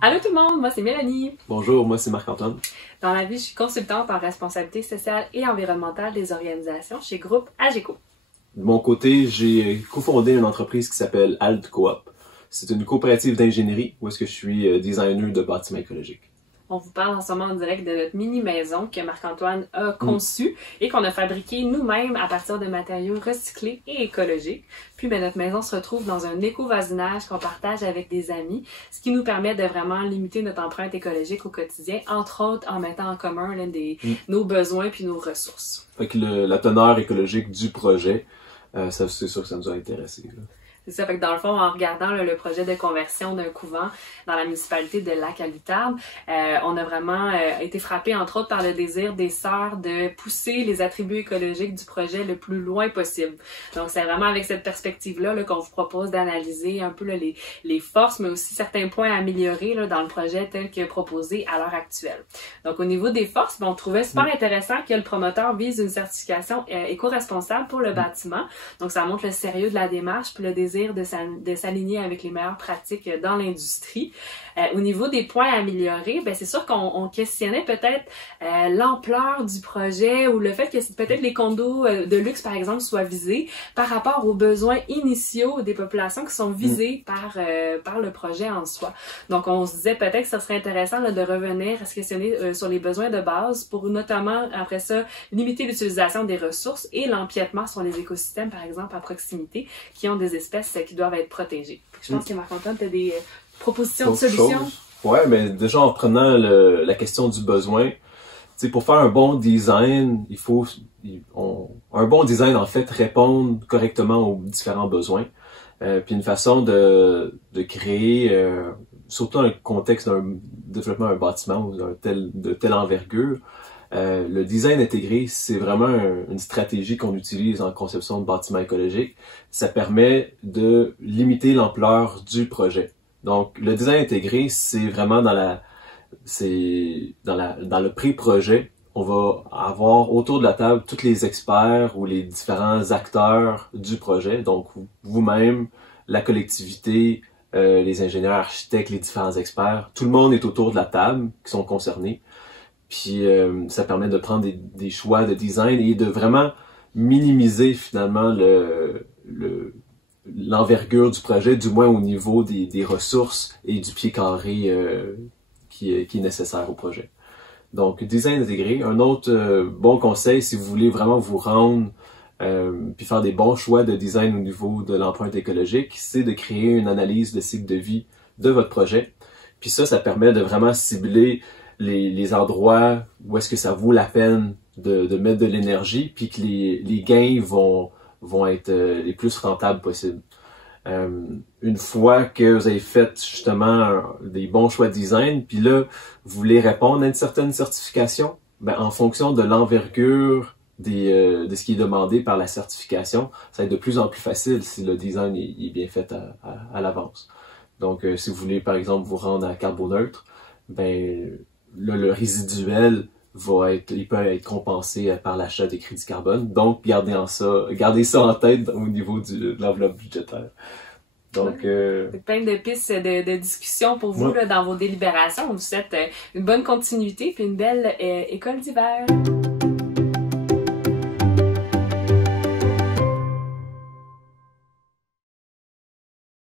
Allô tout le monde, moi c'est Mélanie. Bonjour, moi c'est Marc-Antoine. Dans la vie, je suis consultante en responsabilité sociale et environnementale des organisations chez Groupe AGECO. De mon côté, j'ai cofondé une entreprise qui s'appelle Alt Coop. C'est une coopérative d'ingénierie où est-ce que je suis designer de bâtiments écologiques. On vous parle en ce moment en direct de notre mini-maison que Marc-Antoine a conçue et qu'on a fabriquée nous-mêmes à partir de matériaux recyclés et écologiques. Puis notre maison se retrouve dans un éco-voisinage qu'on partage avec des amis, ce qui nous permet de vraiment limiter notre empreinte écologique au quotidien, entre autres en mettant en commun nos besoins puis nos ressources. Fait que la teneur écologique du projet, c'est sûr que ça nous a intéressés. C'est ça, fait que dans le fond, en regardant le projet de conversion d'un couvent dans la municipalité de Lac-à-l'Outarde, on a vraiment été frappé, entre autres, par le désir des sœurs de pousser les attributs écologiques du projet le plus loin possible. Donc, c'est vraiment avec cette perspective-là qu'on vous propose d'analyser un peu les forces, mais aussi certains points à améliorer dans le projet tel que proposé à l'heure actuelle. Donc, au niveau des forces, on trouvait super intéressant que le promoteur vise une certification éco-responsable pour le bâtiment. Donc, ça montre le sérieux de la démarche puis le désir de s'aligner avec les meilleures pratiques dans l'industrie. Au niveau des points à améliorer, c'est sûr qu'on questionnait peut-être l'ampleur du projet ou le fait que peut-être les condos de luxe, par exemple, soient visés par rapport aux besoins initiaux des populations qui sont visées par le projet en soi. Donc, on se disait peut-être que ce serait intéressant de revenir à se questionner sur les besoins de base pour notamment, après ça, limiter l'utilisation des ressources et l'empiètement sur les écosystèmes, par exemple, à proximité, qui ont des espèces qui doivent être protégées. Je pense que Marc-Antoine, tu as des propositions de solutions. Ouais, mais déjà en prenant la question du besoin, pour faire un bon design, un bon design en fait répondre correctement aux différents besoins. Puis une façon de créer, surtout dans le contexte d'un développement d'un bâtiment ou de telle envergure, le design intégré, c'est vraiment une stratégie qu'on utilise en conception de bâtiments écologiques. Ça permet de limiter l'ampleur du projet. Donc, le design intégré, c'est vraiment dans le pré-projet. On va avoir autour de la table tous les experts ou les différents acteurs du projet. Donc, vous-même, la collectivité, les ingénieurs, architectes, les différents experts. Tout le monde est autour de la table qui sont concernés. Puis ça permet de prendre des choix de design et de vraiment minimiser finalement l'envergure du projet, du moins au niveau des ressources et du pied carré qui est nécessaire au projet. Donc, design intégré. Un autre bon conseil, si vous voulez vraiment vous rendre puis faire des bons choix de design au niveau de l'empreinte écologique, c'est de créer une analyse de cycle de vie de votre projet. Puis ça permet de vraiment cibler les endroits où est-ce que ça vaut la peine de mettre de l'énergie, puis que les gains vont être les plus rentables possibles. Une fois que vous avez fait justement des bons choix de design, puis là, vous voulez répondre à une certaine certification, en fonction de l'envergure de ce qui est demandé par la certification, ça va être de plus en plus facile si le design est bien fait à l'avance. Donc, si vous voulez, par exemple, vous rendre à carboneutre, là, le résiduel il peut être compensé par l'achat des crédits carbone. Donc, gardez ça en tête au niveau de l'enveloppe budgétaire. Donc, plein de pistes de discussion pour vous dans vos délibérations. On vous souhaite une bonne continuité puis une belle école d'hiver.